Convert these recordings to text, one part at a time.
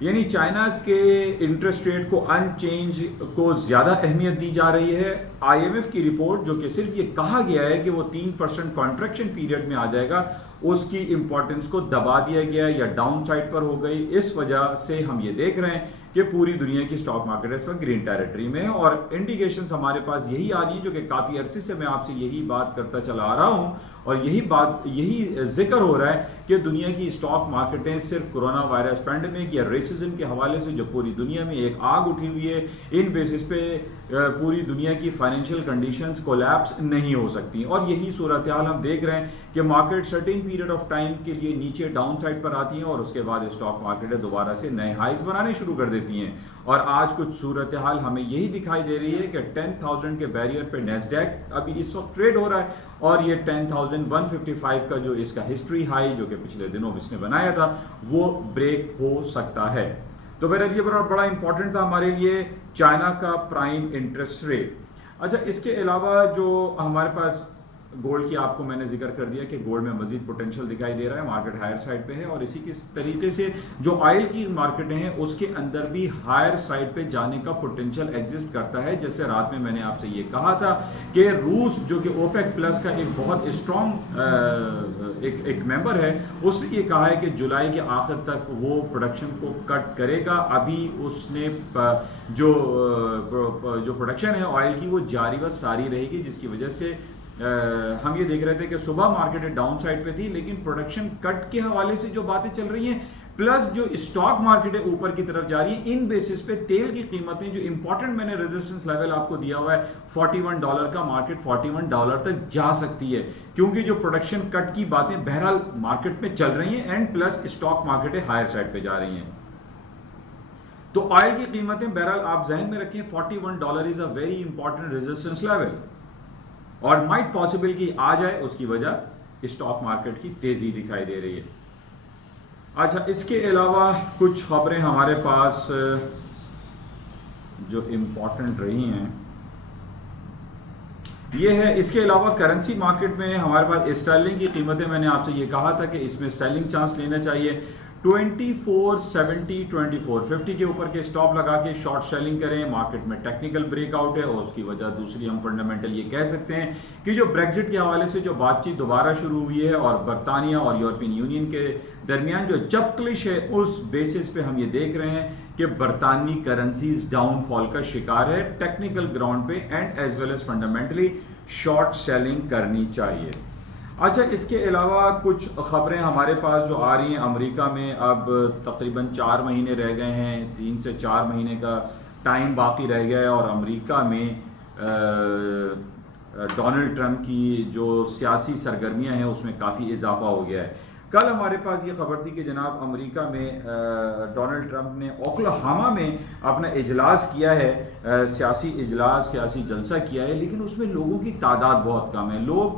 یعنی چائنا کے interest rate کو ان چینج کو زیادہ اہمیت دی جا رہی ہے. آئی ایم ایف کی رپورٹ جو کہ صرف یہ کہا گیا ہے کہ وہ 3% کانٹریکشن پیریڈ میں آ جائے گا, اس کی امپورٹنس کو دبا دیا گیا یا ڈاؤن سائڈ پر ہو گئی. اس وجہ سے ہم یہ دیکھ رہے ہیں کہ پوری دنیا کی سٹاک مارکیٹ اس وقت گرین ٹیریٹری میں ہے, اور انڈیکیشنز ہمارے پاس یہی آ رہی ہے جو کہ کافی عرصے سے میں آپ سے یہی بات کرتا چلا آ رہا ہوں, اور یہی ذکر ہو رہا ہے کہ دنیا کی سٹاک مارکیٹیں صرف کورونا وائرس پینڈیمک یا ریسزم کے حوالے سے جو پوری دنیا میں ایک آگ اٹھی ہوئی ہے, ان بیسس پہ پوری دنیا کی فائنینشیل کنڈیشنز کولیپس نہیں ہو سکتی. اور یہی صورتحال ہم دیکھ رہے ہیں کہ market certain period of time کے لیے نیچے ڈاؤن سائڈ پر آتی ہیں, اور اس کے بعد سٹاک مارکیٹیں دوبارہ سے نئے ہائیز بنانے شروع کر دیتی ہیں. اور آج کچھ صورتحال ہمیں یہی دکھائی دے رہی ہے کہ 10,000 کے بیریئر پہ نیسڈیک ابھی اس وقت ٹریڈ ہو رہا ہے, اور یہ 10,155 کا جو اس کا ہسٹری ہائی جو کہ پچھلے دنوں اس نے بنایا تھا وہ بریک ہو سکتا ہے. تو میرے لیے بڑا امپورٹنٹ تھا ہمارے لیے چائنا کا پرائم انٹرسٹ ریٹ. اچھا, اس کے علاوہ جو ہمارے پاس گولڈ کی آپ کو میں نے ذکر کر دیا کہ گولڈ میں مزید پوٹینشیل دکھائی دے رہا ہے, مارکیٹ ہائر سائڈ پہ ہے, اور اسی کے طریقے سے جو آئل کی مارکیٹیں ہیں اس کے اندر بھی ہائر سائڈ پہ جانے کا پوٹینشیل ایگزسٹ کرتا ہے. جیسے رات میں نے آپ سے یہ کہا تھا کہ روس جو کہ اوپیک پلس کا ایک بہت اسٹرانگ ایک ممبر ہے, اس نے یہ کہا ہے کہ جولائی کے آخر تک وہ پروڈکشن کو کٹ کرے گا. ابھی اس نے جو پروڈکشن ہے آئل کی وہ جاری و ساری رہے گی, جس کی وجہ سے ہم یہ دیکھ رہے تھے کہ صبح مارکیٹ ڈاؤن سائڈ پہ تھی, لیکن پروڈکشن کٹ کے حوالے سے جو باتیں چل رہی ہیں پلس جو اسٹاک مارکیٹ اوپر کی طرف جا رہی ہے, ان بیسس پہ تیل کی قیمتیں جو امپورٹنٹ میں نے ریزسٹنس لیول آپ کو دیا ہوا ہے $41 کا, مارکیٹ $41 تک جا سکتی ہے, کیونکہ جو پروڈکشن کٹ کی باتیں بہرحال مارکیٹ میں چل رہی ہیں, اینڈ پلس اسٹاک مارکیٹیں ہائر سائڈ پہ جا رہی ہیں. تو آئل کی قیمتیں بہرحال آپ ذہن میں رکھیں, $41 is a very important resistance level, اور مائٹ پاسبل کی آ جائے, اس کی وجہ اسٹاک مارکیٹ کی تیزی دکھائی دے رہی ہے. اچھا, اس کے علاوہ کچھ خبریں ہمارے پاس جو امپورٹنٹ رہی ہیں یہ ہے. اس کے علاوہ کرنسی مارکیٹ میں ہمارے پاس اسٹرلنگ کی قیمتیں, میں نے آپ سے یہ کہا تھا کہ اس میں سیلنگ چانس لینا چاہیے. 2470 2450 کے اوپر کے سٹاپ لگا کے شارٹ سیلنگ کریں. مارکیٹ میں ٹیکنیکل بریک آؤٹ ہے, اور اس کی وجہ دوسری ہم فنڈامنٹل یہ کہہ سکتے ہیں کہ جو بریگزٹ کے حوالے سے جو بات چیت دوبارہ شروع ہوئی ہے, اور برطانیہ اور یورپین یونین کے درمیان جو چپکلش ہے, اس بیسس پہ ہم یہ دیکھ رہے ہیں کہ برطانوی کرنسیز ڈاؤن فال کا شکار ہے ٹیکنیکل گراؤنڈ پہ, and as well as fundamentally short selling کرنی چاہیے. اچھا, اس کے علاوہ کچھ خبریں ہمارے پاس جو آ رہی ہیں. امریکہ میں اب تقریباً 4 مہینے رہ گئے ہیں, 3 سے 4 مہینے کا ٹائم باقی رہ گیا ہے, اور امریکہ میں ڈونلڈ ٹرمپ کی جو سیاسی سرگرمیاں ہیں اس میں کافی اضافہ ہو گیا ہے. کل ہمارے پاس یہ خبر تھی کہ جناب امریکہ میں ڈونلڈ ٹرمپ نے اوکلاہاما میں اپنا اجلاس کیا ہے, سیاسی اجلاس, سیاسی جلسہ کیا ہے, لیکن اس میں لوگوں کی تعداد بہت کم ہے. لوگ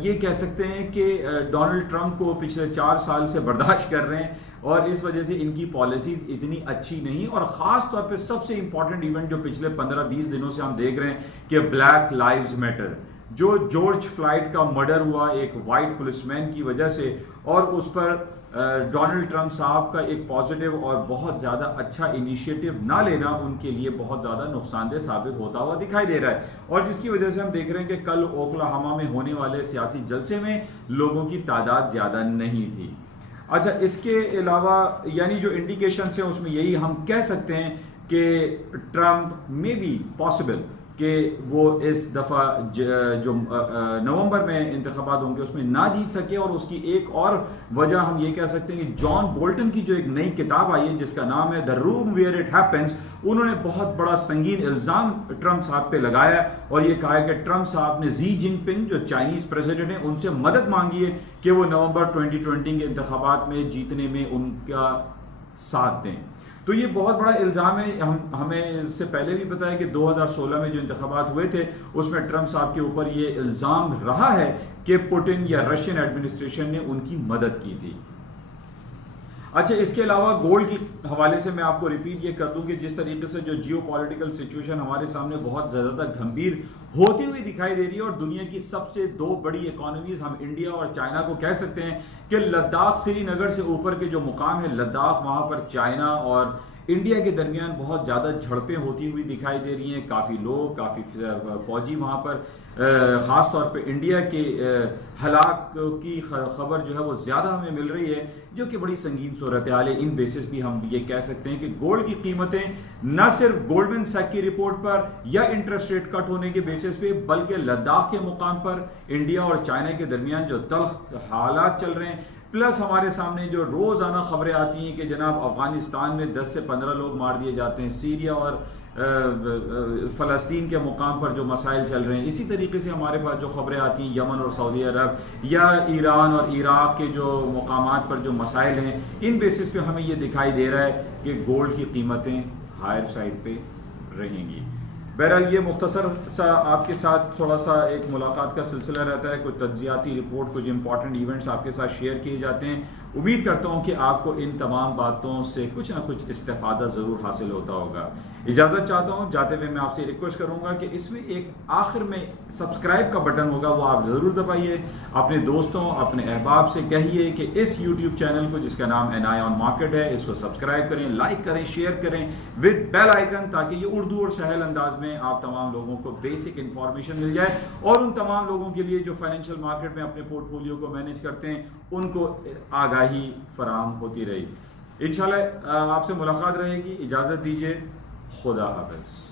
یہ کہہ سکتے ہیں کہ ڈونلڈ ٹرمپ کو پچھلے 4 سال سے برداشت کر رہے ہیں, اور اس وجہ سے ان کی پالیسیز اتنی اچھی نہیں. اور خاص طور پہ سب سے امپورٹنٹ ایونٹ جو پچھلے 15-20 دنوں سے ہم دیکھ رہے ہیں کہ بلیک لائیوز میٹر, جو جارج فلائیڈ کا مرڈر ہوا ایک وائٹ پولیس مین کی وجہ سے, اور اس پر ڈونلڈ ٹرمپ صاحب کا ایک پازیٹیو اور بہت زیادہ اچھا انیشیٹو نہ لینا ان کے لیے بہت زیادہ نقصان دہ ثابت ہوتا ہوا دکھائی دے رہا ہے, اور جس کی وجہ سے ہم دیکھ رہے ہیں کہ کل اوکلاہاما میں ہونے والے سیاسی جلسے میں لوگوں کی تعداد زیادہ نہیں تھی. اچھا, اس کے علاوہ یعنی جو انڈیکیشنز ہیں اس میں یہی ہم کہہ سکتے ہیں کہ ٹرمپ میں بی پاسبل کہ وہ اس دفعہ جو نومبر میں انتخابات ہوں گے اس میں نہ جیت سکے. اور اس کی ایک اور وجہ ہم یہ کہہ سکتے ہیں کہ جان بولٹن کی جو ایک نئی کتاب آئی ہے جس کا نام ہے The Room Where It Happens, انہوں نے بہت بڑا سنگین الزام ٹرمپ صاحب پہ لگایا, اور یہ کہا ہے کہ ٹرمپ صاحب نے زی جن پنگ جو چائنیز پریزیڈنٹ ہیں ان سے مدد مانگی ہے کہ وہ نومبر 2020 کے انتخابات میں جیتنے میں ان کا ساتھ دیں. تو یہ بہت بڑا الزام ہے. ہمیں اس سے پہلے بھی پتا ہے کہ 2016 میں جو انتخابات ہوئے تھے اس میں ٹرمپ صاحب کے اوپر یہ الزام رہا ہے کہ پوٹن یا رشین ایڈمنسٹریشن نے ان کی مدد کی تھی. اچھا, اس کے علاوہ گولڈ کی حوالے سے میں آپ کو ریپیٹ یہ کر دوں کہ جس طریقے سے جو جیو پولیٹیکل سچویشن ہمارے سامنے بہت زیادہ گھمبیر ہوتی ہوئی دکھائی دے رہی ہے، اور دنیا کی سب سے دو بڑی اکانومیز ہم انڈیا اور چائنا کو کہہ سکتے ہیں کہ لداخ سری نگر سے اوپر کے جو مقام ہے لداخ، وہاں پر چائنا اور انڈیا کے درمیان بہت زیادہ جھڑپیں ہوتی ہوئی دکھائی دے رہی ہیں. کافی لوگ، کافی فوجی وہاں پر، خاص طور پہ انڈیا کے ہلاک کی خبر جو ہے وہ زیادہ ہمیں مل رہی ہے، جو کہ بڑی سنگین صورتحال ہے. ان بیسس بھی ہم یہ کہہ سکتے ہیں کہ گولڈ کی قیمتیں نہ صرف گولڈمن سیک کی رپورٹ پر یا انٹرسٹ ریٹ کٹ ہونے کے بیسس پہ، بلکہ لداخ کے مقام پر انڈیا اور چائنا کے درمیان جو تلخ حالات چل رہے ہیں، پلس ہمارے سامنے جو روزانہ خبریں آتی ہیں کہ جناب افغانستان میں 10 سے 15 لوگ مار دیے جاتے ہیں، سیریا اور فلسطین کے مقام پر جو مسائل چل رہے ہیں، اسی طریقے سے ہمارے پاس جو خبریں آتی ہیں یمن اور سعودی عرب یا ایران اور عراق کے جو مقامات پر جو مسائل ہیں، ان بیسس پہ ہمیں یہ دکھائی دے رہا ہے کہ گولڈ کی قیمتیں ہائر سائڈ پہ رہیں گی. بہرحال یہ مختصر سا آپ کے ساتھ تھوڑا سا ایک ملاقات کا سلسلہ رہتا ہے، کوئی تجزیاتی رپورٹ، کچھ امپورٹنٹ ایونٹس آپ کے ساتھ شیئر کیے جاتے ہیں. امید کرتا ہوں کہ آپ کو ان تمام باتوں سے کچھ نہ کچھ استفادہ ضرور حاصل ہوتا ہوگا. اجازت چاہتا ہوں، جاتے ہوئے میں آپ سے ریکویسٹ کروں گا کہ اس میں ایک آخر میں سبسکرائب کا بٹن ہوگا، وہ آپ ضرور دبائیے. اپنے دوستوں، اپنے احباب سے کہیے کہ اس یوٹیوب چینل کو جس کا نام NI on Market ہے، اس کو سبسکرائب کریں، لائک کریں، شیئر کریں ود بیل آئیکن، تاکہ یہ اردو اور سہل انداز میں آپ تمام لوگوں کو بیسک انفارمیشن مل جائے، اور ان تمام لوگوں کے لیے جو فائنینشیل مارکیٹ میں اپنے پورٹ فولیو کو مینیج کرتے ہیں ان کو آگاہی فراہم ہوتی رہی. انشاءاللہ آپ سے ملاقات رہے گی. اجازت دیجیے. خدا حافظ.